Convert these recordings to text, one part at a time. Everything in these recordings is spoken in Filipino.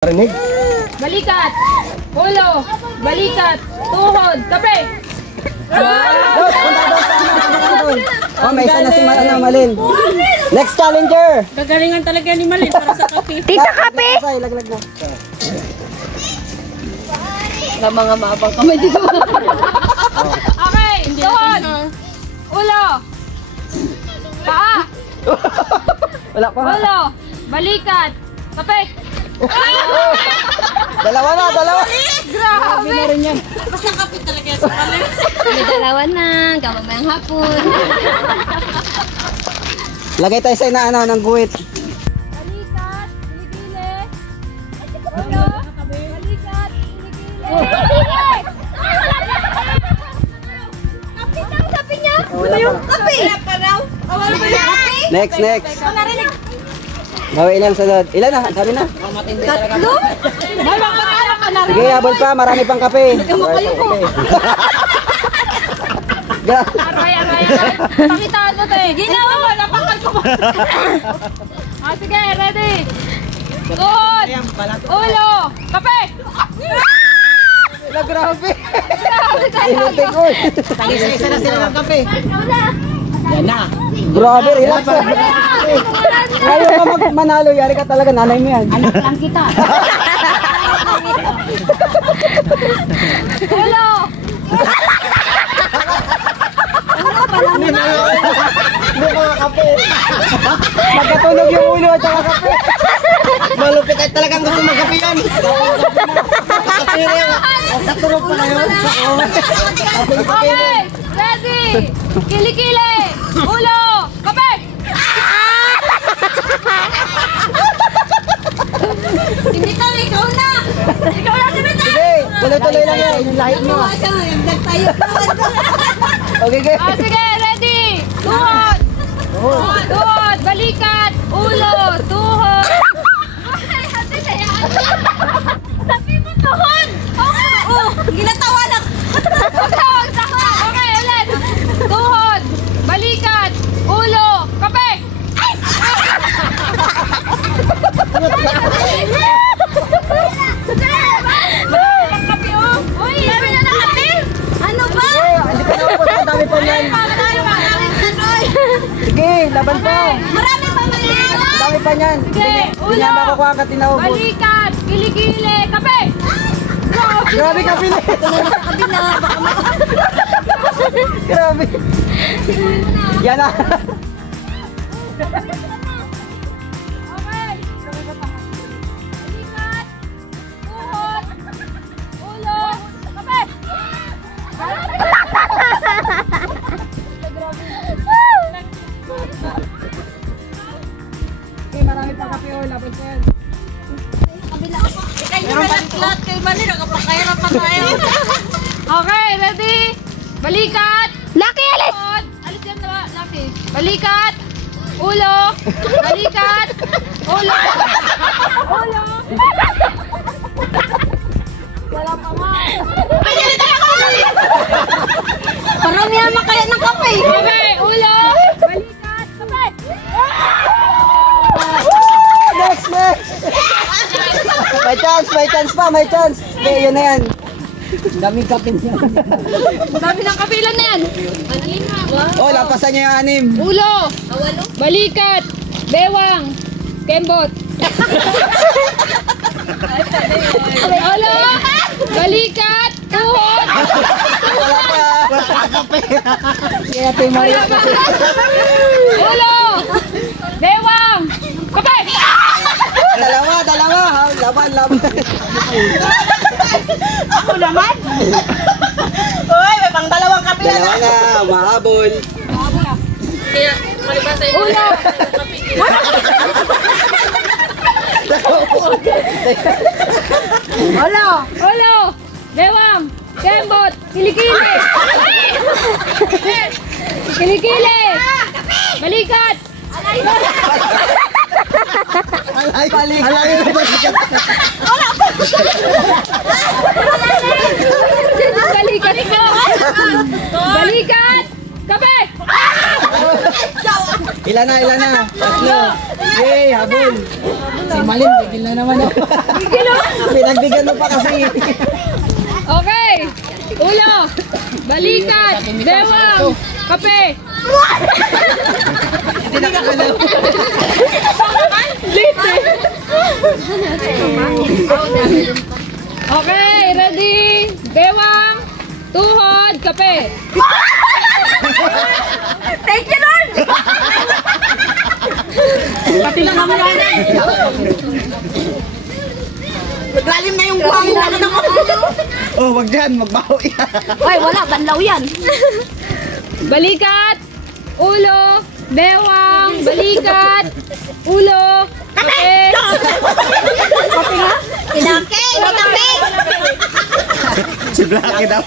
Rinig. Balikat, ulo, balikat, tuhod, kape. Oh, may isa na si Malin. Next challenger. Gagalingan talaga ni Malin para sa kape. Tita Kape! Laglag na. Na mga maabang kamay dito. Okay, tuhod, ulo, paa, Wala pa nga. ulo, balikat, kape. Dalawa na, dalawa. Grabe! Basta kape talaga sa Malin. May dalawa na, kamamayang hapon. Lagay tayo sa inaano ng guwit. Balikat, kilikili. Ulo, balikat, kilikili. Kape daw, sabi niya. Wala pa. Kape! Next, next. Gawin lang sunod. Ilan na? Sabi na. Tatlo? Dalawang pangalan ka na. Sige, habol pa. Marami pang kape. Kumakayo ko. Aray. Pakitaan mo tayo. Ginawa mo, napakal ko ba? Sige, ready. Tuhod, ulo, kape. Grabe. Inutik ko. Isa na sila ng kape. Yan na. Grabe, relax. Ayaw ka magmanalo. Yari ka talaga. Nanay mo yan. Anak lang kita. Ulo. Hindi mga kape. Magkatunog yung ulo at saka kape. Malupit ay talagang gusto magkape yan. Kape rin. Natunog pa na yun. Okay, ready. Kilikili, ulo, kape. Hindi ka, ikaw na. Ikaw lang si Bita. Sige, tuloy-tuloy lang yan. Yung lahit mo. Okay, okay. Sige, ready. Tuhod, tuhod, balikat, ulo, tuhod. Sabi mo tuhod. Ginatawa na. Tuhod, okay, ulit. Tuhod, balikat, ulo, kape. Uy, dami na ng kape. Ano ba? Hindi pa naman po. Ang dami pa yan. Sige, laban pa. Marami pa maliit. Ang dami pa yan. Sige, Hindi niya ulo, makukuha ka tinaubos. balikat, kilikili, kape. Grabe ka pili. Grabe. Yan na. Okay. Balikat, tuhod, ulo, kape. Okay, marami pa kape o. Laban pa yan. Kayo na lahat kay Malin. Nakapakahirapan tayo. Okay, ready? Balikat. Lucky, alis! Tuhod. Alis yan na, Lucky. Balikat. Ulo. Balikat. Ulo. Ulo. Wala pa nga. Parang yaman kaya ng kape. Okay, ulo. Balikat. Kape. Next, next. May chance pa, may chance. Okay, yun na yan. Daming kape niya. Sabi ng kapilan na yan. Oh, lampasan niya yung anim. Ulo. Balikat. Bewang. Kembot. Ulo. Balikat. Tuhod. Wala pa. Kaya tayo Maria kasi. Ulo. Bewang. Kape. Dalawa. Laban. Ako naman. Uy, may pang dalawang kape na. Dalawa na, mahabol. Kaya, malibasa yun. Ulo. Ulo. Bewang. Kembot. Kilikili. Kilikili. Balikat. Alay. Balikat ikaw. Balikat. Kape. Ilan na? Tatlo. Yay, habol. Si Malin, bigil na naman ako. Pinagbigyan mo pa kasi. Okay. Ulo. Balikat. Bewang. Kape. Hindi nakakalaw. Okay. Ready. Bewang. Tuhod. Kape. Thank you, Lord! Pati lang naman yan. Naglalim na yung buhangin na ako. Oh, wag dyan, magbaho yan. Ay, wala. Banlaw yan. Balikat. Ulo. Bewang. Balikat. Ulo. Kape. Kape nga? Kinake! Kape! Si Blackie daw.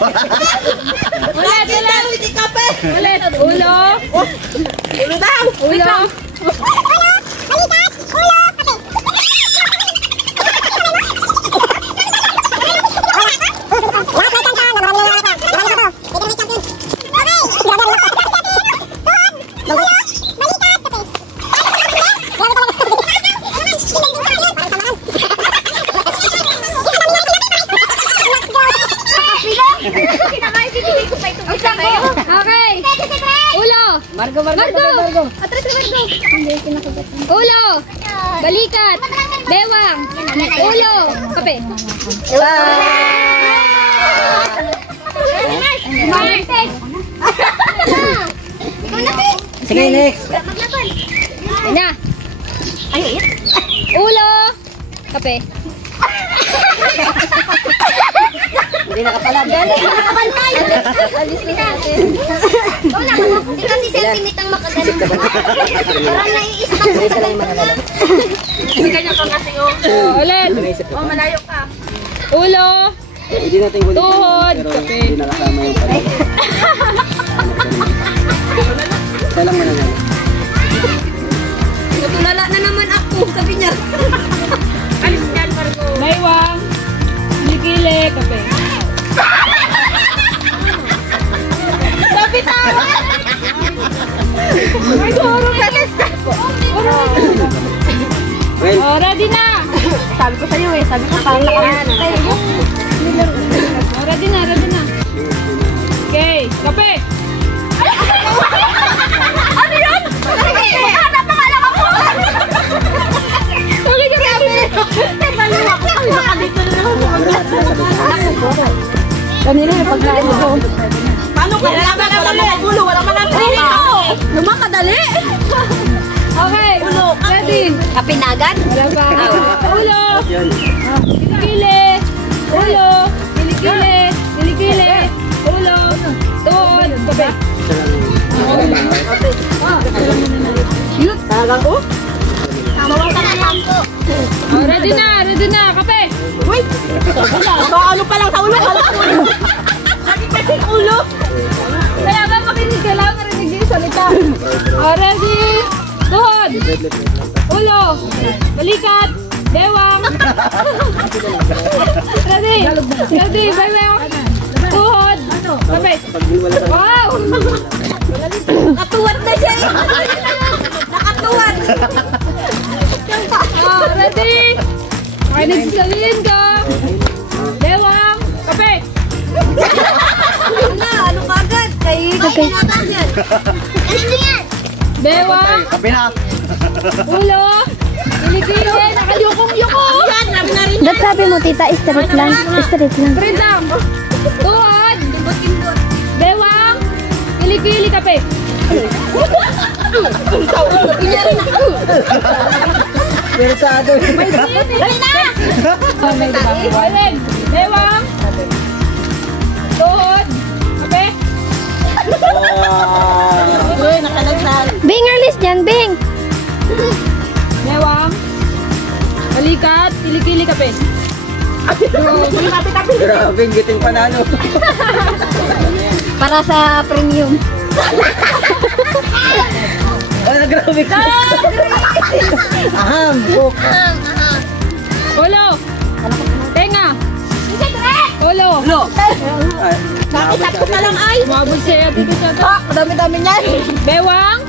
Ulit. Hindi kape. Ulit. Ulo. Ulo daw. Ulo. Okay. Ulo. Margo. Atras na Margo. Ulo. Balikat. Bewang. Ulo. Kape. Sige, next. Yan na. Ulo. Kape. Hindi nakapalag. Hindi kasi sentiment ang makagaling. Parang naiisip ako sa ganyan. Hindi kanya ka kasi oh. Ulit. Oh, malayo ka. Ulo. Hindi natin huli. Tuhod. Pero Kape. hindi nakasama yung pala. Isa lang mananalo. Natulala na naman ako, sabi niya. Alis yan, Margo. Baywang. Kilikili. Kape. Well, Oh, ready na. Sabi ko sa'yo eh, sabi ko parang nakamit. Oh, ready na. Okay. Kape. Ano yun? Hanap na lang ako! Okay, kape. Kanina yung pagkain ko. Paano ka nalaman? Wala mga ulo, wala mga Dito! Lumakadali! Okay. Ready. Kapinagan? Wala pa. Ulo. Kilikili. Ulo. Kilikili. Ulo. Tuhod. Kape. Talagang oh. Mawala na lang ko. Oh, ready na. Kape. Wait. Ano pa lang sa ulo? Lagi kasing ulo. Kaya ba makinig ka lang, narinig yung salita. Oh, ready. Tuhod. Ulo. Balikat. Bewang. Ready. Bewang. Tuhod. Kape. Wow. Nakatuwad na siya eh. Nakatuwad. Oh, ready. Makinig sa sabihin ko. Bewang. Kape. Ano ka agad? Kayo na agad. Ano yan? Bewang. kape na. Ulo. Kilikili. Nakayukong-yuko. Yan, nabi na rin. Ba't sabi mo, tita, straight lang? Straight lang. Straight lang. Tuhod. Bewang. Kilikili. Kape. Persado. Dali na! Ulit. Bewang. Tuhod. Kape. Uy, nakalagnan. Bing, alis dyan, Bing! Bewang. Balikat. Kilikili. Kape. Grabe, giting panalo. Para sa premium. Ano, grabe ka. Aham, cook. Ulo. Tenga. Ulo. Bakit ka lang ay? Mabul siya dito sa to. Madami-dami niyan. Bewang.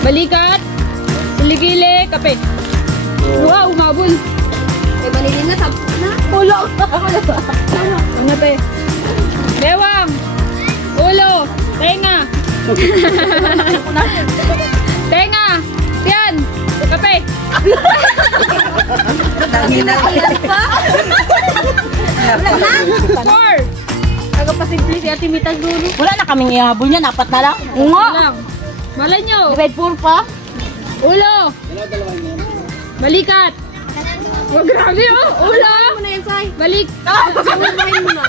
Balikat. Kilikili. Kape. Wow, umabol. Eh, manilin na, sampu na. Ulo. Ano pa eh? Bewang. Ulo. Tenga. Tenga. Tiyan. Kape. Four. Nagapasimple si Ate Mitag dulo. Wala na kaming ihabol niya, apat na lang. Lang. Malay nyo. Grade 4 pa. Ulo. Balikat. Oh, grabe oh. Ulo. Ano yan, Sai? Balik. Umahin mo na.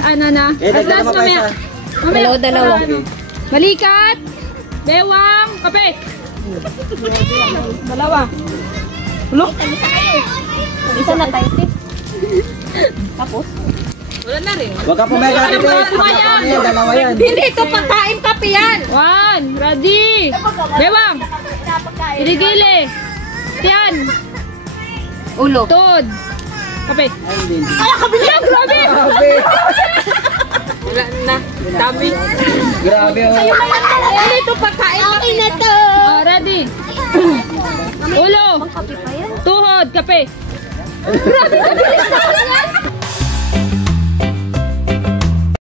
Ano na? Eh, At last dalawa pa mamaya. isa. Mamaya. Dalawa. Ano? Balikat. Bewang. Kape. Dalawa. Isa na tayo, sis. Tapos? Wala na rin. Huwag ka pumega, ate. Dalawa yan. Hindi ito pagkain kape yan. One. Ready. Bewang. Kiligili. Tiyan. Ulo. Tod. Kape. Ala, kabili. Grabe. Grabe. Wala na. Dami. Grabe, oh. Hindi ito pagkain kape. Okay na to. Oh, ready. Ulo. Tuhod. Kape. Grabe. Kabilis na yan.